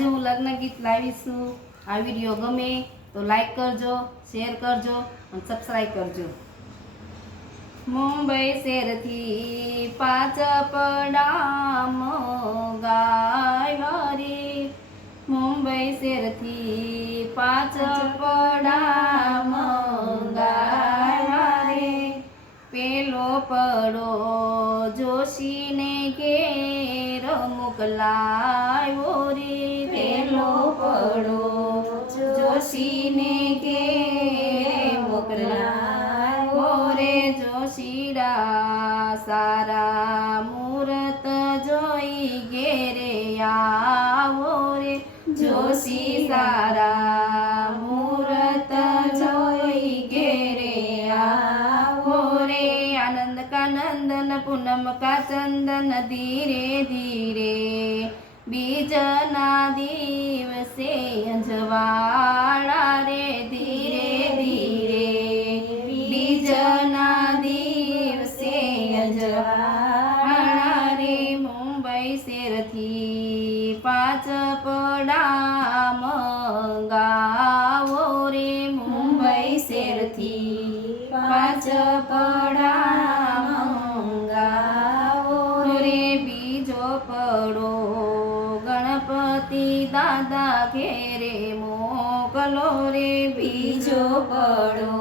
આજે હું લગ્ન ગીત લાવીશું। આ વિડીયો ગમે તો લાઈક કરજો, શેર કરજો અને સબસ્ક્રાઈબ કરજો। મુંબઈ શહેરથી પાંચ પડામ ગાય રે, મુંબઈ શહેરથી પાંચ પડામ ગાય રે। પેલો પડો જોશીને ઘેર મોકલાયો રે, પેલો પડો જોશીને ઘેર મોકલાયો રે। જોશીડા સારા મૂરત જોઈ ઘેરે આવો રે, જોશી સારા મૂરત જોઈ ઘેરે આવો રે। આનંદ કા નંદન પૂનમ કા ચંદન ધીરે ધીરે, બીજના દિવસે અંજવાળા રે, ધીરે ધીરે બીજના દિવસે અંજવાળા રે। મુંબઈ શહેરથી પાંચ પડામ ગાવો રે, મુંબઈ શહેરથી પાંચ પડામ ગાવો રે। બીજો પડો ગણપતિ દાદા ઘેરે મોકલો રે, બીજો પડો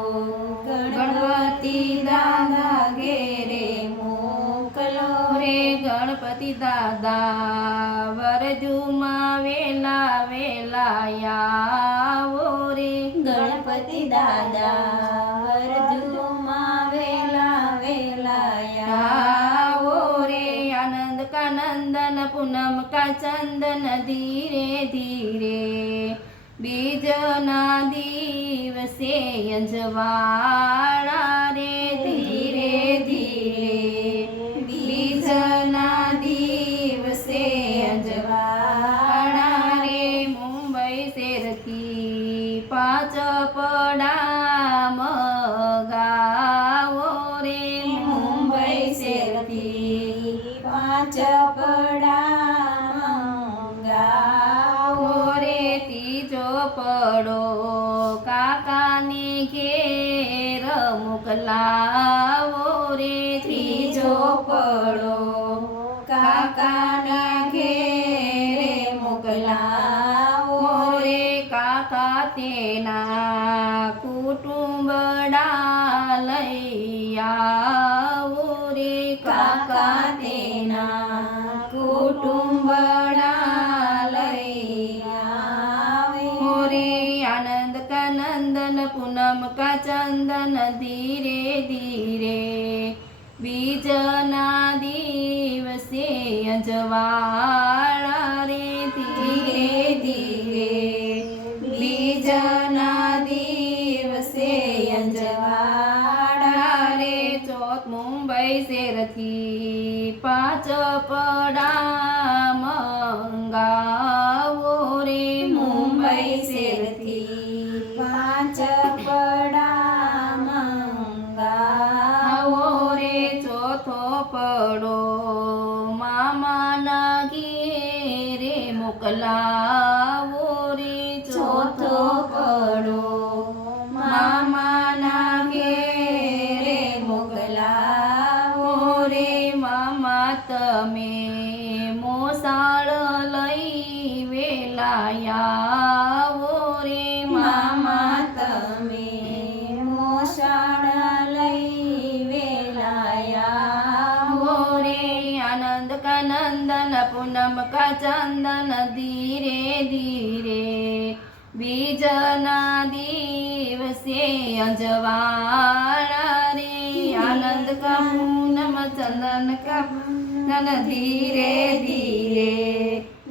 ગણપતિ દાદા ઘેરે મોકલો રે। ગણપતિ દાદા વરજુમાં વેલા વેલા આવો રે, ગણપતિ દાદા વરજુમાં વેલા વેલા આવો રે। આનંદ કા નંદન પૂનમ કા ચંદન ધીરે ધીરે, બીજના દિવસે અંજવાળા રે, ધીરે ધીરે બીજના દિવસે અંજવાળા રે। મુંબઈ શહેરથી પાંચ પડામ ગાવો રે, મુંબઈ શહેરથી પાંચ પડામ ગાવો રે। ત્રીજો પડો કાકાને ઘેર મોકલાવો રે, ત્રીજો પડો કાકાને ઘેરે મોકલાવો રે। કાકા તેના કુટુંબડા લઈ આવો રે, કાકા તેના કુટુંબડા લઈ આવો રે। આનંદ કા નંદન પૂનમ કા ચંદન ધીરે ધીરે, બીજના દિવસે અંજવાળા રે, ધીરે ધીરે બીજના દિવસે અંજવાળા રે। ચોથ મુંબઈ શહેરથી પાંચ પડામ ગાવો રે, મુંબઈ શહેરથી પાંચ પડામ ગાવો રે। ચોથો પડો મામાના ઘેરે મોકલાવો રે, ચોથો પડો મામાના ઘેરે મોકલાવો રે। મામા તમે મોસાળ લઈ વેલા આવો રે, મામા તમે મોસાળ લઈ વેલા આવો રે। આનંદ કા નંદન પૂનમ કા ચંદન ધીરે ધીરે, બીજના દિવસે અંજવાળા રે। આનંદ કા પૂનમ ચંદન કા ચંદન ધીરે ધીરે,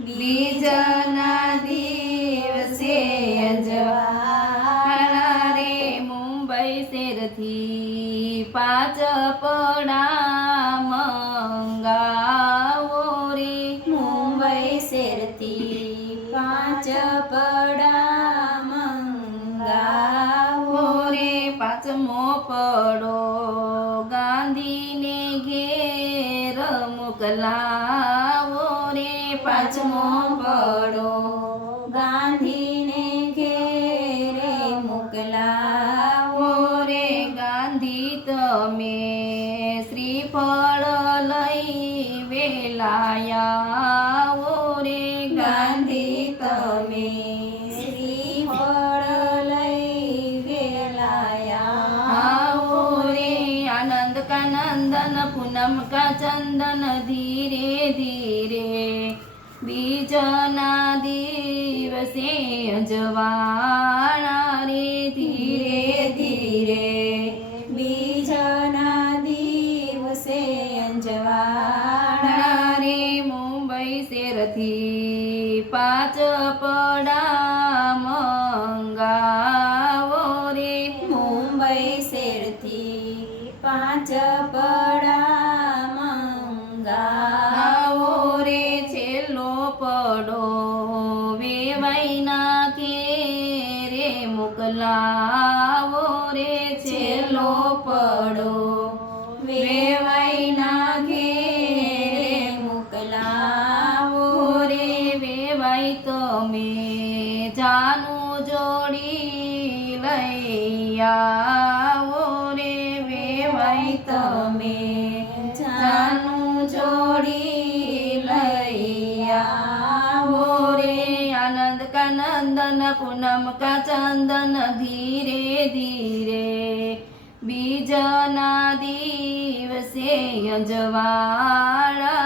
બીજના દિવસે અંજવાળા રે। મુંબઈ શહેરથી પાંચ પડામ ગાવો રે, મુંબઈ શહેરથી પાંચ પડામ ગાવો રે। પાંચમો પડો ગાંધીને ઘેર મોકલાવો રે, પાંચમો પડો બાંધી તમે શ્રીફળ લઈ વેલાયા આવો રે આનંદ કા નંદન પૂનમ કા ચંદન ધીરે ધીરે બીજના દિવસે અજવાળા રે ધીરે ધીરે બીજના દિવસે અંજવાળા રે મુંબઈ શેરથી પાંચ પડા મંગાવો રે મુંબઈ શેરથી પાંચ પડા મંગાવો આવો રે છેલ્લો પડો વેવાઈના કે રે મોકલાવો રે છેલ્લો પડો વેવાઈના ઘેરે મોકલાવો રે વેવાઈ તમે જાનું જોડી લઈ આવો રે વેવાઈ તમે જાનું જોડી લઈ આવો રે આનંદ કા નંદન પૂનમ કા ચંદન ધીરે ધીરે બીજના દિવસે અજવાળા